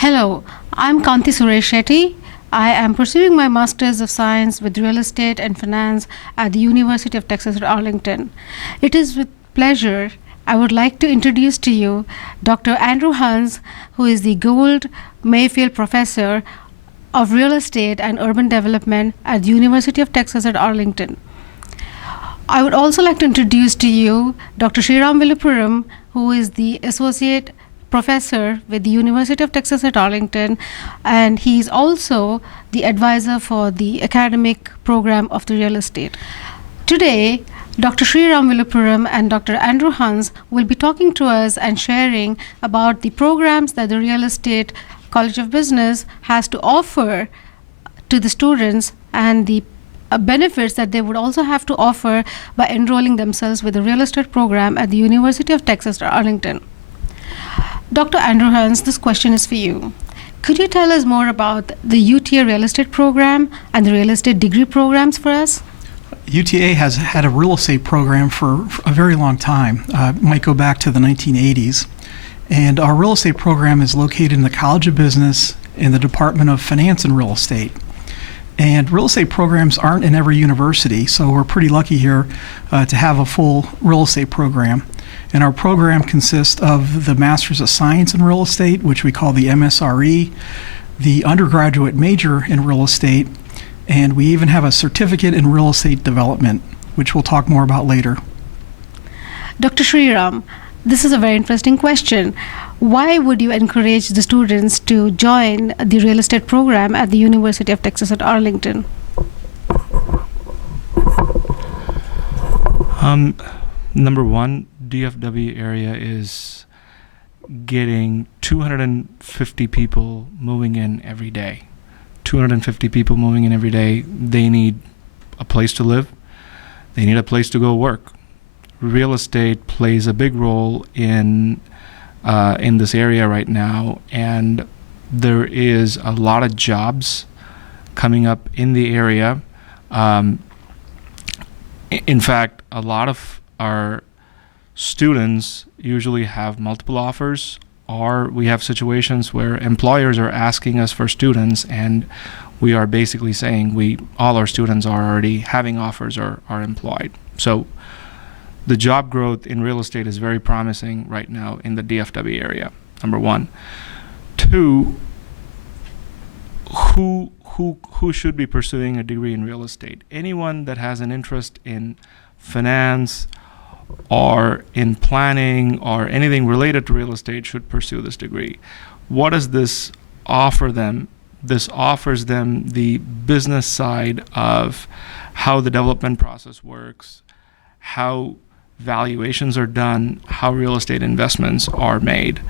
Hello, I'm Kanti Suresh Shetty. I am pursuing my Master's of Science with Real Estate and Finance at the University of Texas at Arlington. It is with pleasure I would like to introduce to you Dr. Andrew Hansz, who is the Gould Mayfield Professor of Real Estate and Urban Development at the University of Texas at Arlington. I would also like to introduce to you Dr. Shriram, who is the Associate Professor with the University of Texas at Arlington, and he's also the advisor for the academic program of the real estate. Today, Dr. Shriram and Dr. Andrew Hansz will be talking to us and sharing about the programs that the Real Estate College of Business has to offer to the students and the benefits that they would also have to offer by enrolling themselves with the real estate program at the University of Texas at Arlington. Dr. Andrew Hansz, this question is for you. Could you tell us more about the UTA real estate program and the real estate degree programs for us? UTA has had a real estate program for a very long time. It might go back to the 1980s. And our real estate program is located in the College of Business in the Department of Finance and Real Estate. And real estate programs aren't in every university, so we're pretty lucky here to have a full real estate program. And our program consists of the Master's of Science in Real Estate, which we call the MSRE, the undergraduate major in real estate, and we even have a certificate in real estate development, which we'll talk more about later. Dr. Shriram, this is a very interesting question. Why would you encourage the students to join the real estate program at the University of Texas at Arlington? Number one, DFW area is getting 250 people moving in every day. 250 people moving in every day. They need a place to live. They need a place to go work. Real estate plays a big role in this area right now, and there is a lot of jobs coming up in the area. In fact, a lot of our students usually have multiple offers, or we have situations where employers are asking us for students, and we are basically saying all our students are already having offers or are employed. So the job growth in real estate is very promising right now in the DFW area, number one. Two, who should be pursuing a degree in real estate? Anyone that has an interest in finance or in planning or anything related to real estate should pursue this degree. What does this offer them? This offers them the business side of how the development process works, how valuations are done, how real estate investments are made.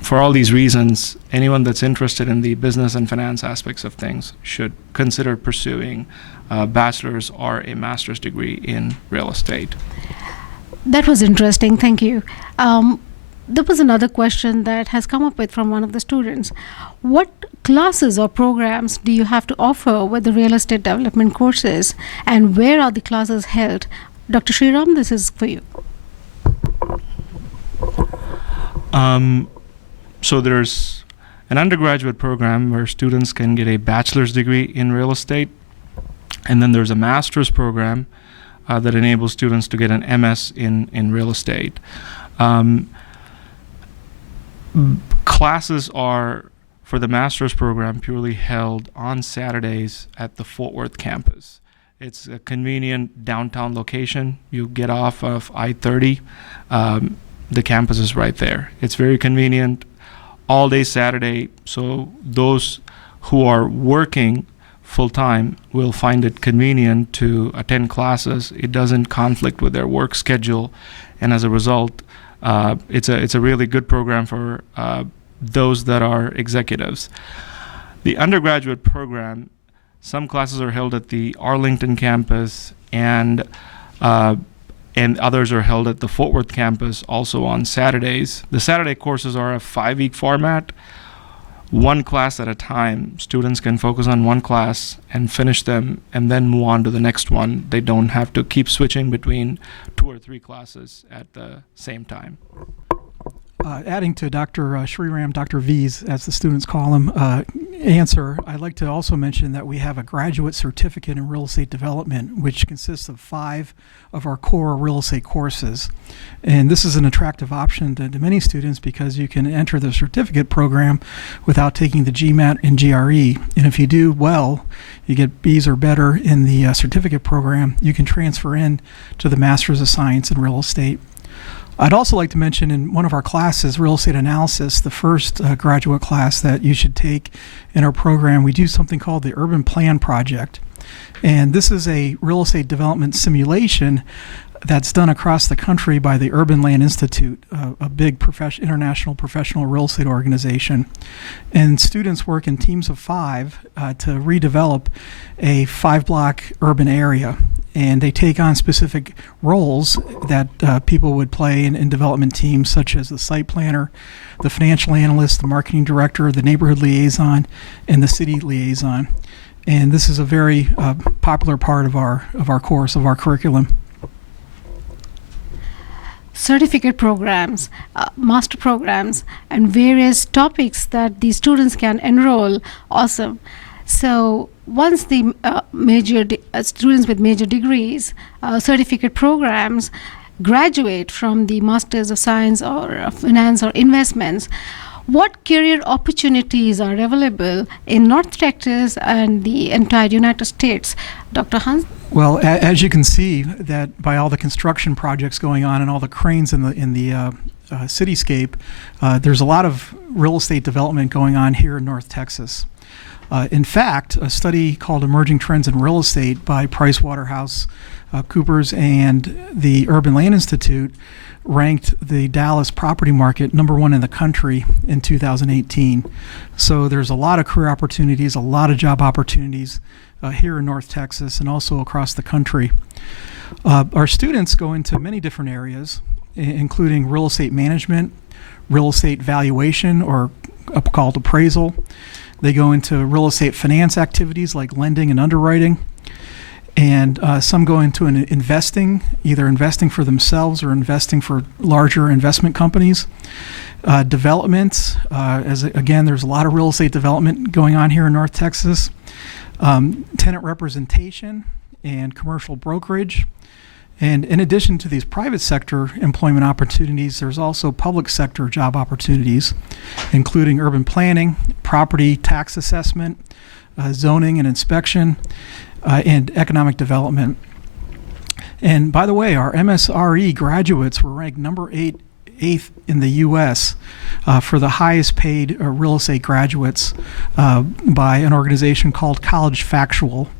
For all these reasons, anyone that's interested in the business and finance aspects of things should consider pursuing a bachelor's or a master's degree in real estate. That was interesting. Thank you. There was another question that has come up from one of the students. What classes or programs do you have to offer with the real estate development courses, and where are the classes held? Dr. Shriram, this is for you. So there's an undergraduate program where students can get a bachelor's degree in real estate, and then there's a master's program that enables students to get an MS in real estate. Classes are, for the master's program, purely held on Saturdays at the Fort Worth campus. It's a convenient downtown location. You get off of I-30. The campus is right there. It's very convenient, all day Saturday, so those who are working full-time will find it convenient to attend classes. It doesn't conflict with their work schedule, and as a result, it's a really good program for those that are executives. The undergraduate program, some classes are held at the Arlington campus, and others are held at the Fort Worth campus also on Saturdays. The Saturday courses are a 5-week format, one class at a time. Students can focus on one class and finish them and then move on to the next one. They don't have to keep switching between 2 or 3 classes at the same time. Adding to Dr. Shriram, Dr. V's, as the students call him, answer, I'd like to also mention that we have a graduate certificate in real estate development, which consists of 5 of our core real estate courses. And this is an attractive option to many students because you can enter the certificate program without taking the GMAT and GRE. And if you do well, you get B's or better in the certificate program, you can transfer in to the Master's of Science in Real Estate. I'd also like to mention in one of our classes, Real Estate Analysis, the first graduate class that you should take in our program, we do something called the Urban Plan Project. And this is a real estate development simulation that's done across the country by the Urban Land Institute, a big international professional real estate organization. And students work in teams of 5 to redevelop a 5-block urban area. And they take on specific roles that people would play in development teams, such as the site planner, the financial analyst, the marketing director, the neighborhood liaison, and the city liaison. And this is a very popular part of our course, of our curriculum. Certificate programs, master programs, and various topics that the students can enroll. Awesome. So once the students with major degrees, certificate programs, graduate from the Masters of Science or Finance or Investments, what career opportunities are available in North Texas and the entire United States? Dr. Hansz? Well, as you can see, that by all the construction projects going on and all the cranes in the cityscape, there's a lot of real estate development going on here in North Texas. In fact, a study called Emerging Trends in Real Estate by PricewaterhouseCoopers and the Urban Land Institute ranked the Dallas property market #1 in the country in 2018. So there's a lot of career opportunities, a lot of job opportunities here in North Texas and also across the country. Our students go into many different areas, including real estate management, real estate valuation, or called appraisal. They go into real estate finance activities like lending and underwriting. And some go into investing, either investing for themselves or investing for larger investment companies. Development, again, there's a lot of real estate development going on here in North Texas. Tenant representation and commercial brokerage. And in addition to these private sector employment opportunities, there's also public sector job opportunities, including urban planning, property tax assessment, zoning and inspection, and economic development. And by the way, our MSRE graduates were ranked eighth in the U.S. For the highest paid real estate graduates by an organization called College Factual,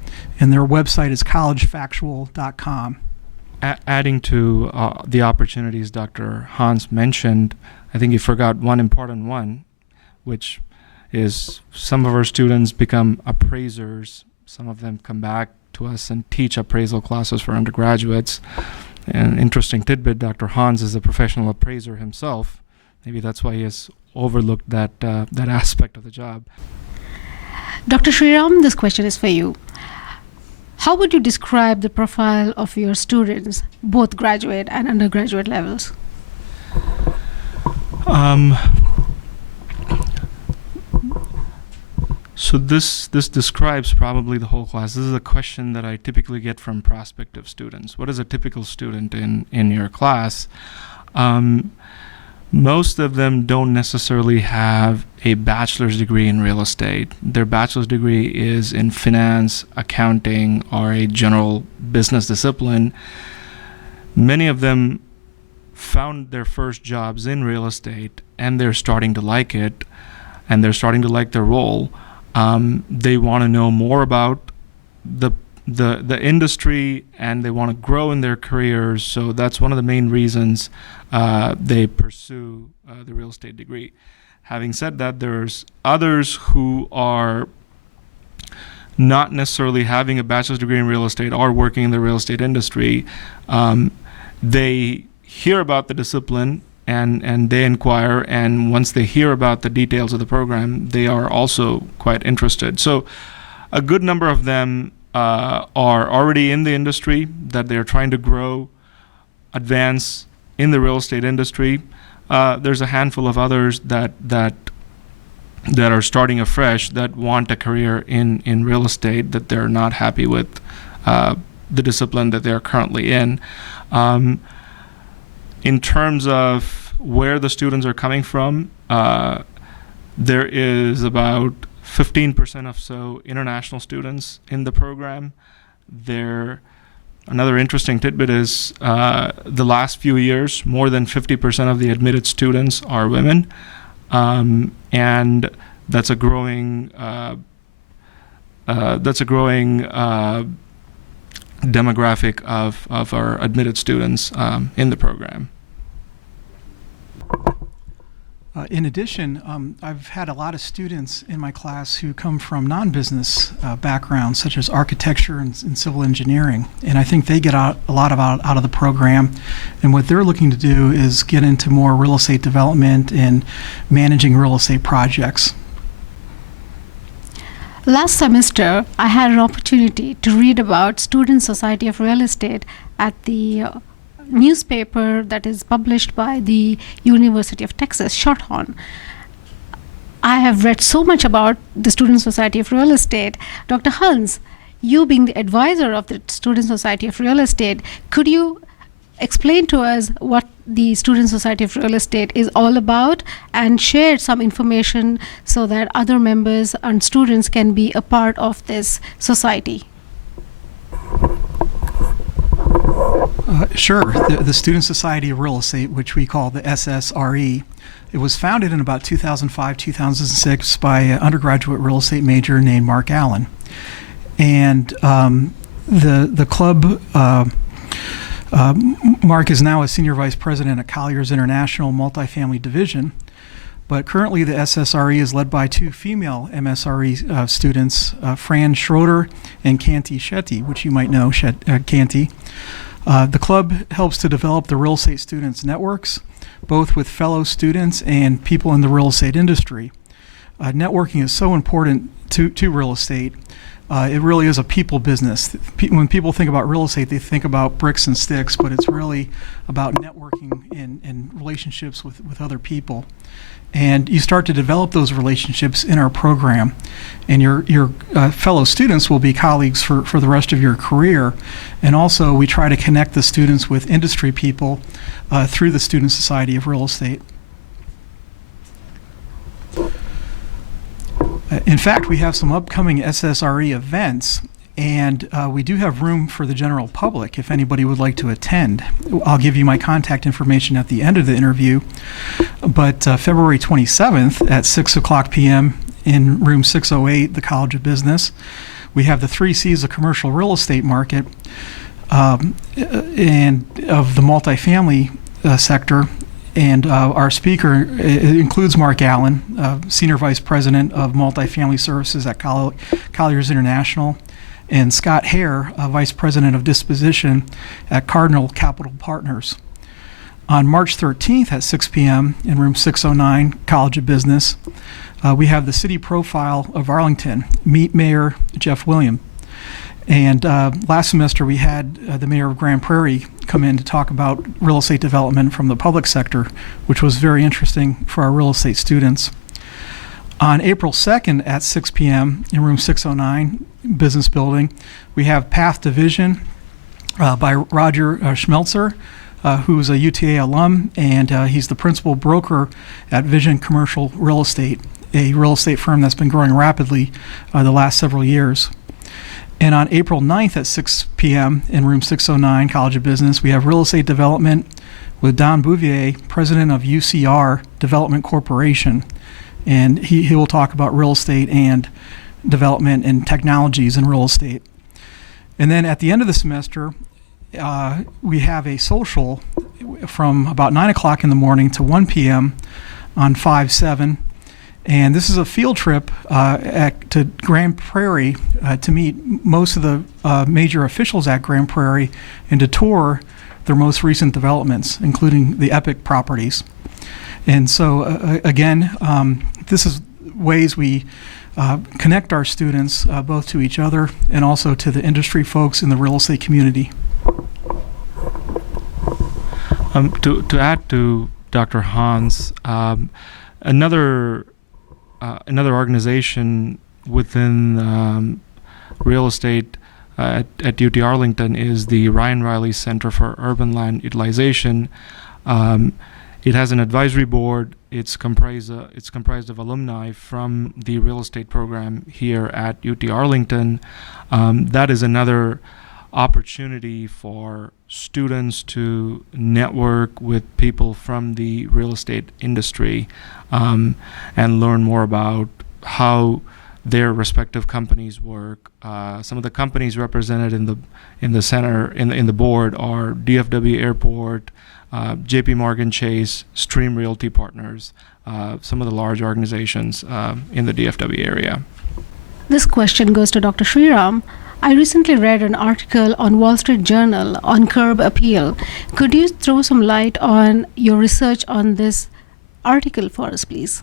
and their website is collegefactual.com. Adding to the opportunities Dr. Hansz mentioned, I think you forgot one important one, which is some of our students become appraisers. Some of them come back to us and teach appraisal classes for undergraduates. An interesting tidbit, Dr. Hansz is a professional appraiser himself. Maybe that's why he has overlooked that aspect of the job. Dr. Shriram, this question is for you. How would you describe the profile of your students, both graduate and undergraduate levels? So this describes probably the whole class. This is a question that I typically get from prospective students. What is a typical student in your class? Most of them don't necessarily have a bachelor's degree in real estate. Their bachelor's degree is in finance, accounting, or a general business discipline. Many of them found their first jobs in real estate, and they're starting to like it, and they're starting to like their role. They want to know more about the industry, and they want to grow in their careers. So that's one of the main reasons they pursue the real estate degree. Having said that, there's others who are not necessarily having a bachelor's degree in real estate or working in the real estate industry. They hear about the discipline and they inquire, and once they hear about the details of the program, they are also quite interested. So a good number of them are already in the industry, that they're trying to grow, advance in the real estate industry. there's a handful of others that are starting afresh, that want a career in real estate, that they're not happy with the discipline that they're currently in. In terms of where the students are coming from, there is about 15% or so international students in the program. Another interesting tidbit is the last few years, more than 50% of the admitted students are women, and that's a growing demographic of our admitted students in the program. In addition, I've had a lot of students in my class who come from non-business backgrounds, such as architecture and civil engineering, and I think they get a lot out of the program. And what they're looking to do is get into more real estate development and managing real estate projects. Last semester, I had an opportunity to read about Student Society of Real Estate at the newspaper that is published by the University of Texas, Shorthorn. I have read so much about the Student Society of Real Estate. Dr. Hansz, you being the advisor of the Student Society of Real Estate, could you explain to us what the Student Society of Real Estate is all about and share some information so that other members and students can be a part of this society? Sure. The Student Society of Real Estate, which we call the SSRE, it was founded in about 2005-2006 by an undergraduate real estate major named Mark Allen. And the club, Mark is now a senior vice president at Colliers International Multifamily Division, but currently the SSRE is led by two female MSRE students, Fran Schroeder and Kanti Shetty, which you might know, Kanti. The club helps to develop the real estate students' networks, both with fellow students and people in the real estate industry. Networking is so important to real estate. It really is a people business. When people think about real estate, they think about bricks and sticks, but it's really about networking and relationships with other people. And you start to develop those relationships in our program, and your fellow students will be colleagues for the rest of your career. And also, we try to connect the students with industry people through the Student Society of Real Estate. In fact, we have some upcoming SSRE events, and we do have room for the general public if anybody would like to attend. I'll give you my contact information at the end of the interview, but February 27th at 6 o'clock p.m. in room 608, the College of Business, we have the 3 C's of commercial real estate market and of the multifamily sector. And our speaker includes Mark Allen, Senior Vice President of Multifamily Services at Colliers International, and Scott Hare, Vice President of Disposition at Cardinal Capital Partners. On March 13th at 6 p.m. in room 609, College of Business, we have the City Profile of Arlington. Meet Mayor Jeff William. And last semester we had the mayor of Grand Prairie come in to talk about real estate development from the public sector, which was very interesting for our real estate students. On April 2nd at 6 p.m. in room 609, Business Building, we have Path to Vision by Roger Schmelzer, who's a UTA alum, and he's the principal broker at Vision Commercial Real Estate, a real estate firm that's been growing rapidly the last several years. And on April 9th at 6 p.m. in room 609, College of Business, we have Real Estate Development with Don Bouvier, president of UCR Development Corporation. And he will talk about real estate and development and technologies in real estate. And then at the end of the semester, we have a social from about 9 o'clock in the morning to 1 p.m. on 5/7. And this is a field trip to Grand Prairie to meet most of the major officials at Grand Prairie and to tour their most recent developments, including the Epic properties. And so, again, this is ways we connect our students both to each other and also to the industry folks in the real estate community. To add to Dr. Hansz. Another organization within real estate at UT Arlington is the Ryan Riley Center for Urban Land Utilization. It has an advisory board. It's comprised of alumni from the real estate program here at UT Arlington. That is another opportunity for students to network with people from the real estate industry and learn more about how their respective companies work. Some of the companies represented in the center in the board are DFW Airport, JP Morgan Chase, Stream Realty Partners, some of the large organizations in the DFW area. This question goes to Dr. Shriram. I recently read an article on Wall Street Journal on curb appeal. Could you throw some light on your research on this article for us, please?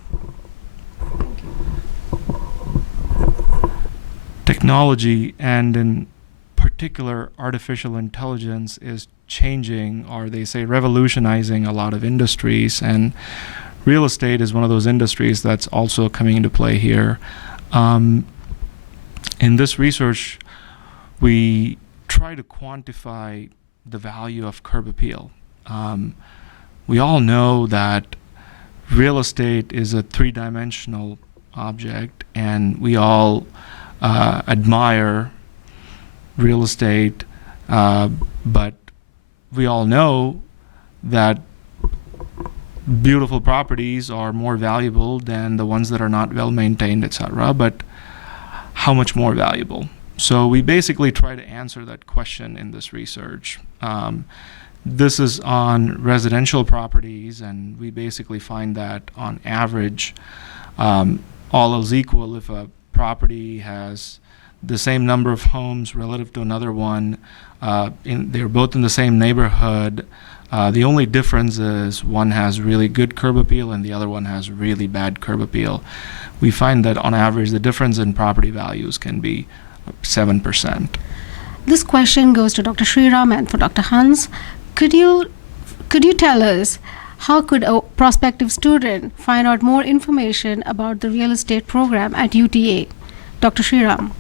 Technology, and in particular artificial intelligence, is changing, or they say revolutionizing, a lot of industries, and real estate is one of those industries that's also coming into play here. In this research, we try to quantify the value of curb appeal. We all know that real estate is a three-dimensional object, and we all admire real estate, but we all know that beautiful properties are more valuable than the ones that are not well maintained, etc. But how much more valuable? So we basically try to answer that question in this research. This is on residential properties, and we basically find that on average, all else equal, if a property has the same number of homes relative to another one, they're both in the same neighborhood, the only difference is one has really good curb appeal and the other one has really bad curb appeal. We find that on average the difference in property values can be 7%. This question goes to Dr. Shriram and for Dr. Hansz. Could you tell us how could a prospective student find out more information about the real estate program at UTA? Dr. Shriram.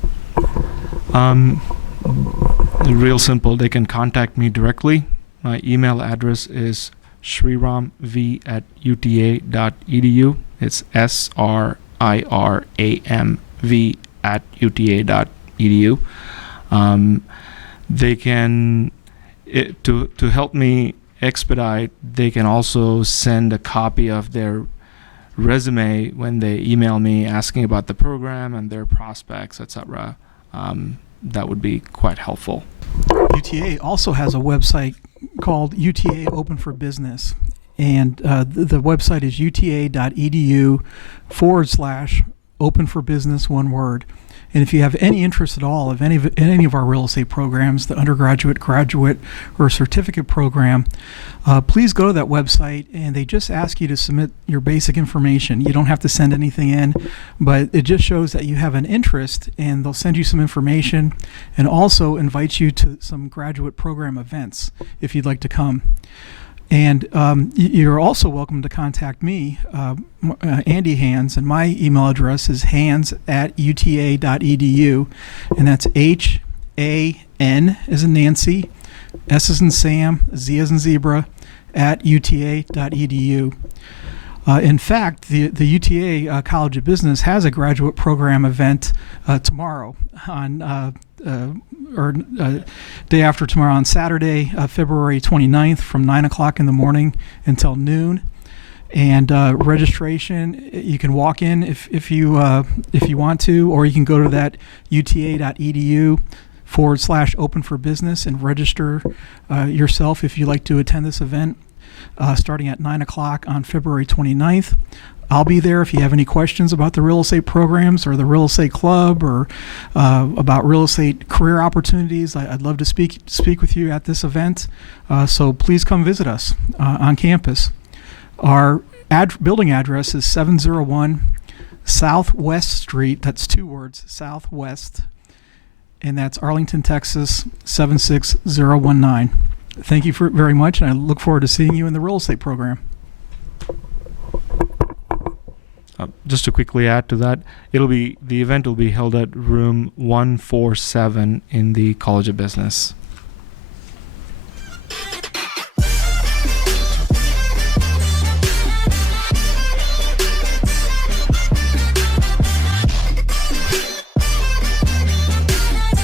Real simple. They can contact me directly. My email address is shriramv@uta.edu. It's SRIRAMV@uta.edu. They can, to help me expedite, they can also send a copy of their resume when they email me asking about the program and their prospects, etc. That would be quite helpful. UTA also has a website called UTA Open for Business, and the website is uta.edu/open for business, one word. And if you have any interest at all of any of our real estate programs, the undergraduate, graduate, or certificate program, please go to that website, and they just ask you to submit your basic information. You don't have to send anything in, but it just shows that you have an interest, and they'll send you some information and also invite you to some graduate program events if you'd like to come. And you're also welcome to contact me, Andy Hansz, and my email address is hansz@uta.edu, and that's HAN as in Nancy, S as in Sam, Z as in Zebra, @uta.edu. In fact, the UTA College of Business has a graduate program event tomorrow on day after tomorrow on Saturday, February 29th from 9 o'clock in the morning until noon. And registration, you can walk in if you want to, or you can go to that uta.edu/open for business and register yourself if you'd like to attend this event starting at 9 o'clock on February 29th. I'll be there if you have any questions about the real estate programs or the real estate club or about real estate career opportunities. I'd love to speak with you at this event. So please come visit us on campus. Our building address is 701 Southwest Street. That's two words, Southwest. And that's Arlington, Texas, 76019. Thank you very much, and I look forward to seeing you in the real estate program. just to quickly add to that, the event will be held at room 147 in the College of Business.